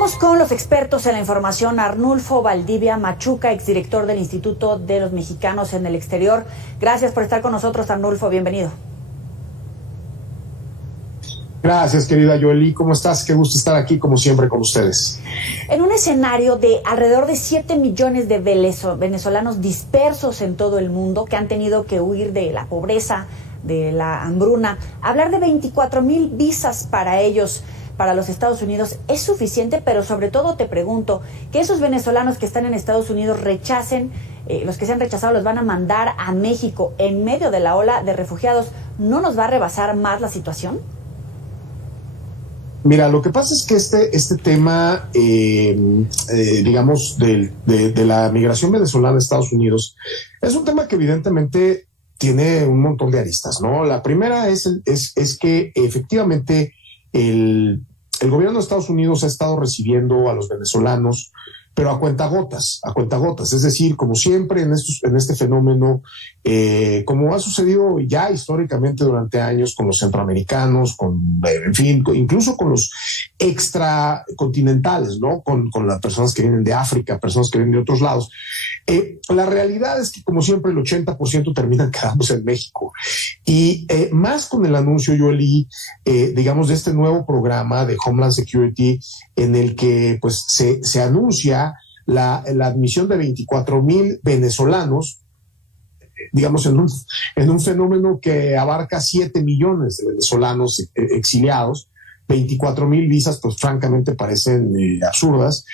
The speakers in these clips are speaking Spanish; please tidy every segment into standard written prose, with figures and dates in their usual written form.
Vamos con los expertos en la información. Arnulfo Valdivia Machuca, exdirector del Instituto de los Mexicanos en el Exterior. Gracias por estar con nosotros, Arnulfo. Bienvenido. Gracias, querida Yoeli. ¿Cómo estás? Qué gusto estar aquí, como siempre, con ustedes. En un escenario de alrededor de 7 millones de venezolanos dispersos en todo el mundo que han tenido que huir de la pobreza, de la hambruna, hablar de 24,000 visas para ellos, para los Estados Unidos, ¿es suficiente? Pero sobre todo te pregunto, que esos venezolanos que están en Estados Unidos rechacen, los que se han rechazado los van a mandar a México en medio de la ola de refugiados, ¿no nos va a rebasar más la situación? Mira, lo que pasa es que este tema, digamos, de la migración venezolana a Estados Unidos, es un tema que evidentemente tiene un montón de aristas, ¿no? La primera es que efectivamente el gobierno de Estados Unidos ha estado recibiendo a los venezolanos, pero a cuentagotas, es decir, como siempre en este fenómeno, como ha sucedido ya históricamente durante años con los centroamericanos, en fin, incluso con los extracontinentales, ¿no? Con las personas que vienen de África, personas que vienen de otros lados. La realidad es que, como siempre, el 80% terminan quedándose en México. Y más con el anuncio, Yoeli, digamos, de este nuevo programa de Homeland Security, en el que pues se anuncia la admisión de 24,000 venezolanos, digamos, en un fenómeno que abarca 7 millones de venezolanos exiliados. 24,000 visas, pues francamente parecen absurdas,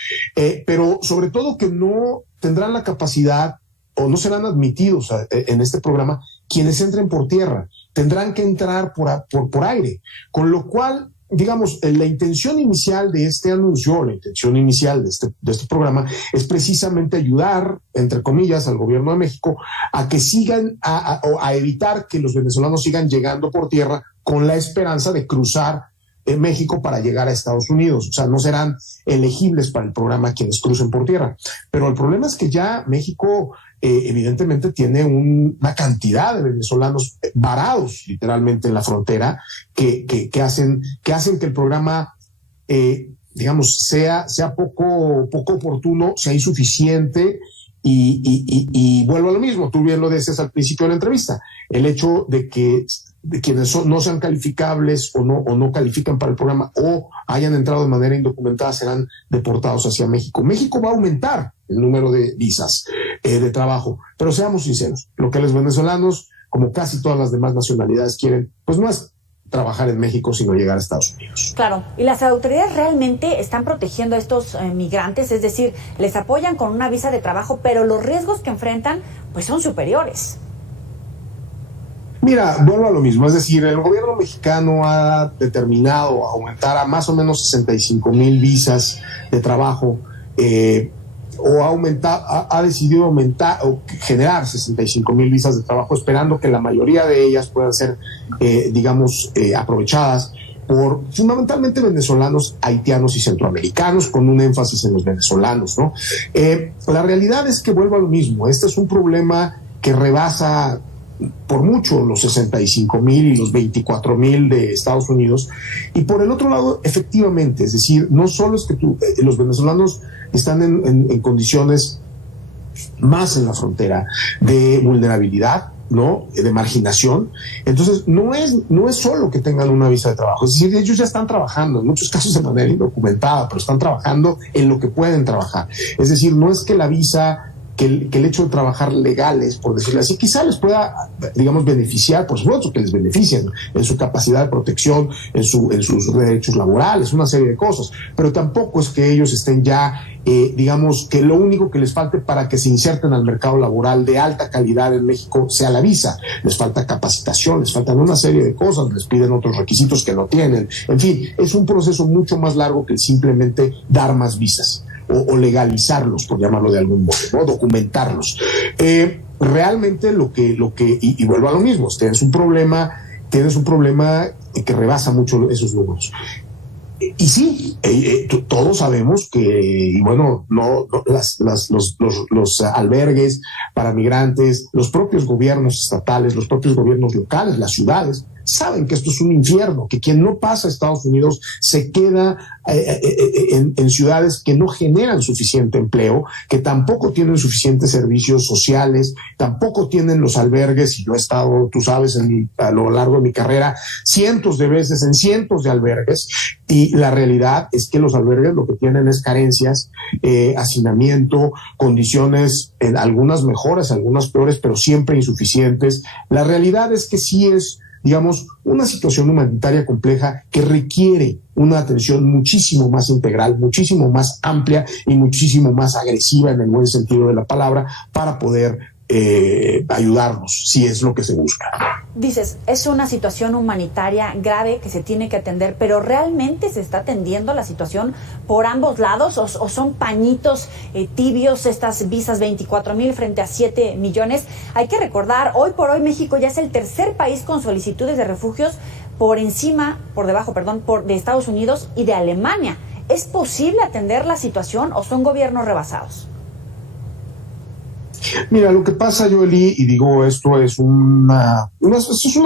pero sobre todo que no tendrán la capacidad o no serán admitidos en este programa quienes entren por tierra, tendrán que entrar por aire, con lo cual, digamos, la intención inicial de este anuncio, la intención inicial de este programa es precisamente ayudar, entre comillas, al gobierno de México a que sigan, a evitar que los venezolanos sigan llegando por tierra con la esperanza de cruzar México para llegar a Estados Unidos. O sea, no serán elegibles para el programa quienes crucen por tierra. Pero el problema es que ya México evidentemente tiene una cantidad de venezolanos varados literalmente en la frontera que hacen que el programa, digamos, sea poco oportuno, sea insuficiente. Y vuelvo a lo mismo, tú bien lo decías al principio de la entrevista, el hecho de que quienes no sean calificables o no califican para el programa o hayan entrado de manera indocumentada serán deportados hacia México. México va a aumentar el número de visas de trabajo, pero seamos sinceros, lo que los venezolanos, como casi todas las demás nacionalidades, quieren, pues no es trabajar en México, sino llegar a Estados Unidos. Claro, y las autoridades realmente están protegiendo a estos migrantes, es decir, les apoyan con una visa de trabajo, pero los riesgos que enfrentan pues son superiores. Mira, vuelvo a lo mismo, es decir, el gobierno mexicano ha determinado aumentar a más o menos 65,000 visas de trabajo, ha decidido aumentar o generar 65,000 visas de trabajo, esperando que la mayoría de ellas puedan ser, aprovechadas por fundamentalmente venezolanos, haitianos y centroamericanos, con un énfasis en los venezolanos, ¿no? La realidad es que vuelvo a lo mismo, este es un problema que rebasa por mucho los 65,000 y los 24,000 de Estados Unidos. Y por el otro lado, efectivamente, es decir, no solo es que los venezolanos están en condiciones más en la frontera de vulnerabilidad, ¿no? De marginación. Entonces, no es solo que tengan una visa de trabajo, es decir, ellos ya están trabajando, en muchos casos de manera indocumentada, pero están trabajando en lo que pueden trabajar. Es decir, no es que la visa, que el hecho de trabajar legales, por decirlo así, quizá les pueda, digamos, beneficiar, por supuesto que les beneficien en su capacidad de protección, en sus derechos laborales, una serie de cosas, pero tampoco es que ellos estén ya, digamos, que lo único que les falte para que se inserten al mercado laboral de alta calidad en México sea la visa. Les falta capacitación, les faltan una serie de cosas, les piden otros requisitos que no tienen. En fin, es un proceso mucho más largo que simplemente dar más visas. O legalizarlos, por llamarlo de algún modo, ¿no? Documentarlos. Realmente y vuelvo a lo mismo, tienes un problema que rebasa mucho esos números. Y sí, todos sabemos que, y bueno, los albergues para migrantes, los propios gobiernos estatales, los propios gobiernos locales, las ciudades, saben que esto es un infierno, que quien no pasa a Estados Unidos se queda en ciudades que no generan suficiente empleo, que tampoco tienen suficientes servicios sociales, tampoco tienen los albergues, y yo he estado, tú sabes, a lo largo de mi carrera, cientos de veces en cientos de albergues, y la realidad es que los albergues lo que tienen es carencias, hacinamiento, condiciones, en algunas mejores, algunas peores, pero siempre insuficientes. La realidad es que sí es, digamos, una situación humanitaria compleja que requiere una atención muchísimo más integral, muchísimo más amplia y muchísimo más agresiva en el buen sentido de la palabra para poder ayudarnos, si es lo que se busca. Dices, es una situación humanitaria grave que se tiene que atender, pero ¿realmente se está atendiendo la situación por ambos lados o son pañitos tibios estas visas 24,000 frente a 7 millones? Hay que recordar, hoy por hoy México ya es el tercer país con solicitudes de refugios por debajo de Estados Unidos y de Alemania. ¿Es posible atender la situación o son gobiernos rebasados? Mira, lo que pasa, Joely, y digo, esto es una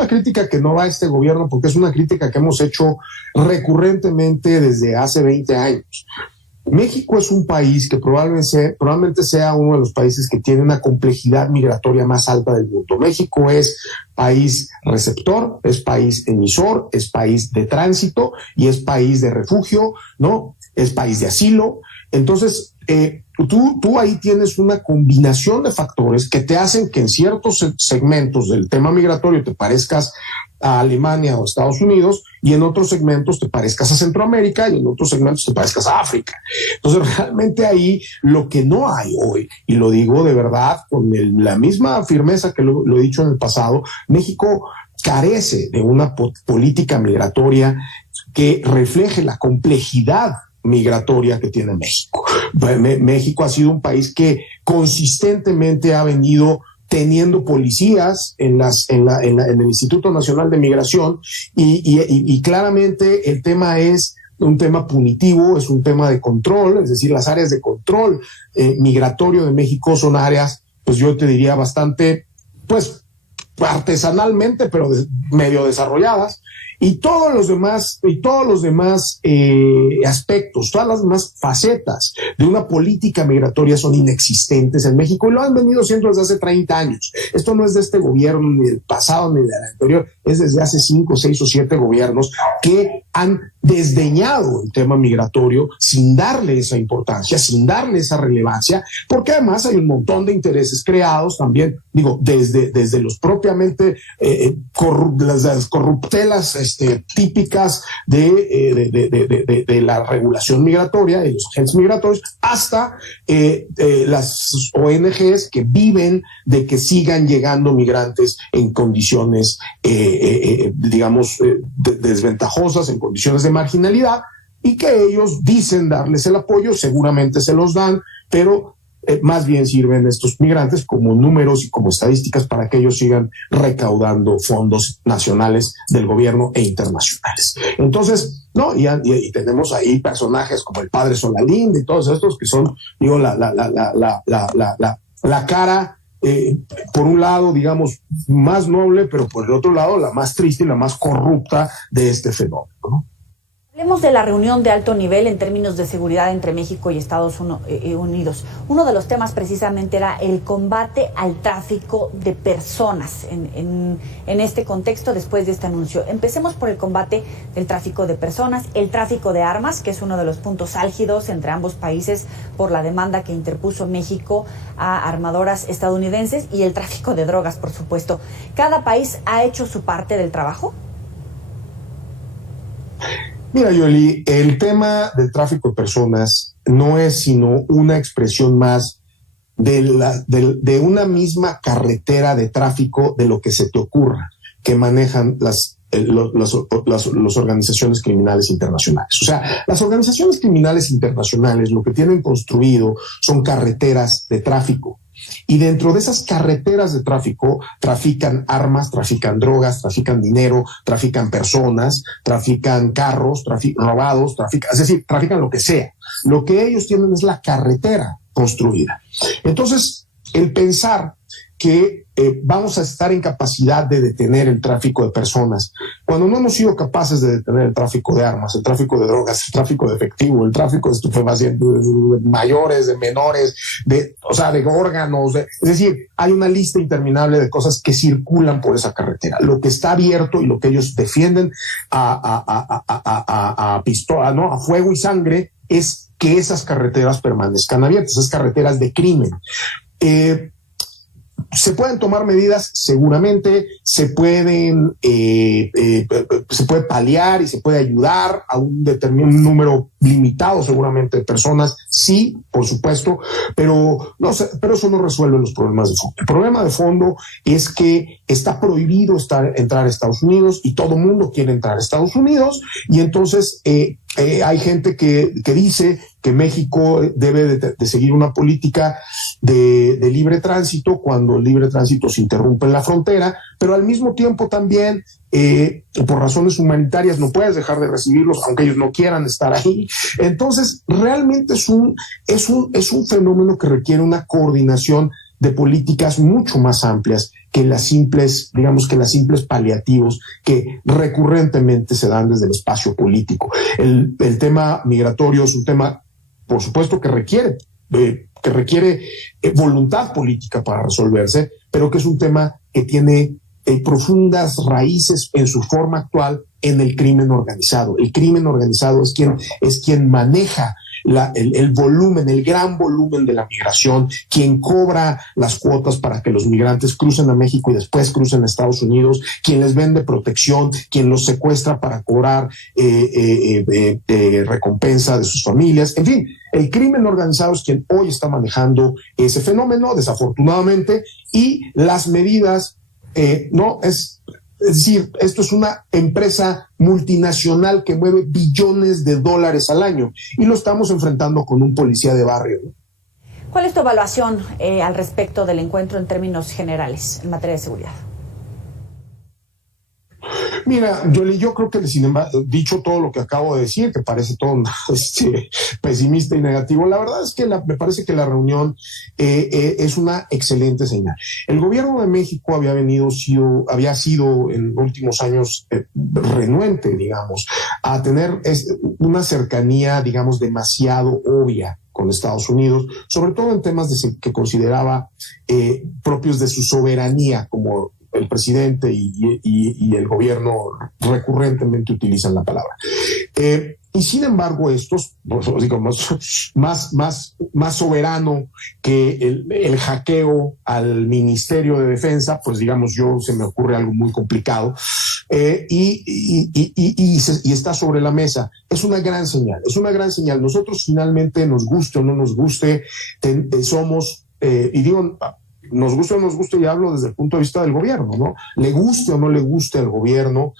crítica que no va a este gobierno, porque es una crítica que hemos hecho recurrentemente desde hace 20 años. México es un país que probablemente sea uno de los países que tiene una complejidad migratoria más alta del mundo. México es país receptor, es país emisor, es país de tránsito y es país de refugio, ¿no? Es país de asilo. Entonces, tú ahí tienes una combinación de factores que te hacen que en ciertos segmentos del tema migratorio te parezcas a Alemania o Estados Unidos, y en otros segmentos te parezcas a Centroamérica, y en otros segmentos te parezcas a África. Entonces, realmente ahí lo que no hay hoy, y lo digo de verdad con la misma firmeza que lo he dicho en el pasado, México carece de una política migratoria que refleje la complejidad migratoria que tiene México. México ha sido un país que consistentemente ha venido teniendo policías en el Instituto Nacional de Migración y claramente el tema es un tema punitivo, es un tema de control, es decir, las áreas de control migratorio de México son áreas, pues yo te diría bastante, pues artesanalmente, pero medio desarrolladas. Y todos los demás aspectos, todas las demás facetas de una política migratoria son inexistentes en México y lo han venido siendo desde hace 30 años. Esto no es de este gobierno, ni del pasado, ni del anterior, es desde hace 5, 6 o 7 gobiernos que han desdeñado el tema migratorio sin darle esa importancia, sin darle esa relevancia, porque además hay un montón de intereses creados también, digo, desde los propiamente las corruptelas típicas de la regulación migratoria, de los agentes migratorios, hasta las ONGs que viven de que sigan llegando migrantes en condiciones, desventajosas, en condiciones de marginalidad, y que ellos dicen darles el apoyo, seguramente se los dan, pero más bien sirven estos migrantes como números y como estadísticas para que ellos sigan recaudando fondos nacionales del gobierno e internacionales. Entonces, no, y tenemos ahí personajes como el padre Solalinde y todos estos que son, digo, la cara, por un lado, digamos, más noble, pero por el otro lado, la más triste y la más corrupta de este fenómeno, ¿no? Hablemos de la reunión de alto nivel en términos de seguridad entre México y Estados Unidos. Uno de los temas precisamente era el combate al tráfico de personas en este contexto después de este anuncio. Empecemos por el combate del tráfico de personas, el tráfico de armas, que es uno de los puntos álgidos entre ambos países por la demanda que interpuso México a armadoras estadounidenses, y el tráfico de drogas, por supuesto. ¿Cada país ha hecho su parte del trabajo? Mira, Joely, el tema del tráfico de personas no es sino una expresión más de una misma carretera de tráfico de lo que se te ocurra que manejan las organizaciones criminales internacionales. O sea, las organizaciones criminales internacionales lo que tienen construido son carreteras de tráfico. Y dentro de esas carreteras de tráfico trafican armas, trafican drogas, trafican dinero, trafican personas, trafican carros, robados, es decir, trafican lo que sea. Lo que ellos tienen es la carretera construida. Entonces, el pensar que vamos a estar en capacidad de detener el tráfico de personas, cuando no hemos sido capaces de detener el tráfico de armas, el tráfico de drogas, el tráfico de efectivo, el tráfico de estupefacientes, de mayores, de menores, de órganos, es decir, hay una lista interminable de cosas que circulan por esa carretera. Lo que está abierto y lo que ellos defienden a pistola, ¿no?, a fuego y sangre, es que esas carreteras permanezcan abiertas, esas carreteras de crimen. Se pueden tomar medidas, seguramente, se puede paliar y se puede ayudar a un determinado número limitado, seguramente, de personas, sí, por supuesto, pero eso no resuelve los problemas de fondo. El problema de fondo es que está prohibido entrar a Estados Unidos y todo el mundo quiere entrar a Estados Unidos, y entonces hay gente que dice que México debe de seguir una política de libre tránsito cuando el libre tránsito se interrumpe en la frontera, pero al mismo tiempo también por razones humanitarias no puedes dejar de recibirlos aunque ellos no quieran estar ahí. Entonces realmente es un fenómeno que requiere una coordinación de políticas mucho más amplias que las simples paliativos que recurrentemente se dan desde el espacio político. El tema migratorio es un tema, por supuesto, que requiere voluntad política para resolverse, pero que es un tema que tiene profundas raíces en su forma actual en el crimen organizado. El crimen organizado es quien maneja el volumen, el gran volumen de la migración, quien cobra las cuotas para que los migrantes crucen a México y después crucen a Estados Unidos, quien les vende protección, quien los secuestra para cobrar recompensa de sus familias. En fin, el crimen organizado es quien hoy está manejando ese fenómeno, desafortunadamente, y las medidas es decir, esto es una empresa multinacional que mueve billones de dólares al año y lo estamos enfrentando con un policía de barrio, ¿no? ¿Cuál es tu evaluación al respecto del encuentro en términos generales en materia de seguridad? Mira, yo creo que, sin embargo, dicho todo lo que acabo de decir, que parece todo pesimista y negativo, la verdad es que me parece que la reunión es una excelente señal. El gobierno de México había sido en últimos años renuente, digamos, a tener una cercanía, digamos, demasiado obvia con Estados Unidos, sobre todo en temas que consideraba propios de su soberanía, como el presidente y el gobierno recurrentemente utilizan la palabra. Y sin embargo, estos, más soberano que el hackeo al Ministerio de Defensa, pues digamos, se me ocurre algo muy complicado, y está sobre la mesa. Es una gran señal, Nosotros finalmente, nos guste o no nos guste, somos, y digo, nos gusta o no nos gusta, y hablo desde el punto de vista del gobierno, ¿no? Le guste o no le guste al gobierno,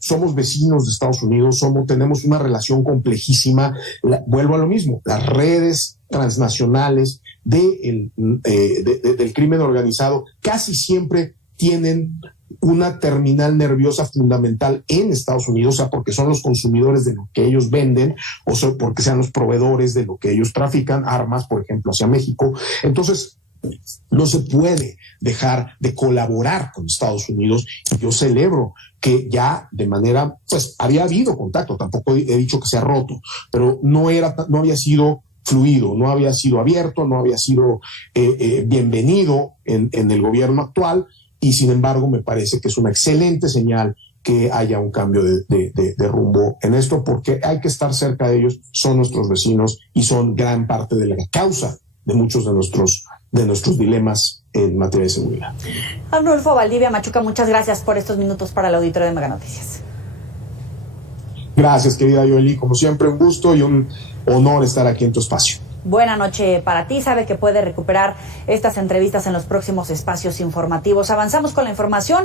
somos vecinos de Estados Unidos, tenemos una relación complejísima. Vuelvo a lo mismo, las redes transnacionales del crimen organizado casi siempre tienen una terminal nerviosa fundamental en Estados Unidos, o sea, porque son los consumidores de lo que ellos venden, o sea, porque sean los proveedores de lo que ellos trafican, armas, por ejemplo, hacia México. Entonces, no se puede dejar de colaborar con Estados Unidos, y yo celebro que ya de manera, pues había habido contacto, tampoco he dicho que se ha roto, pero no había sido fluido, no había sido abierto, no había sido bienvenido en el gobierno actual, y sin embargo me parece que es una excelente señal que haya un cambio de rumbo en esto, porque hay que estar cerca de ellos, son nuestros vecinos y son gran parte de la causa de muchos de nuestros dilemas en materia de seguridad. Arnulfo Valdivia Machuca, muchas gracias por estos minutos para el auditorio de Mega Noticias. Gracias, querida Yoeli, como siempre, un gusto y un honor estar aquí en tu espacio. Buena noche para ti. Sabe que puede recuperar estas entrevistas en los próximos espacios informativos. Avanzamos con la información.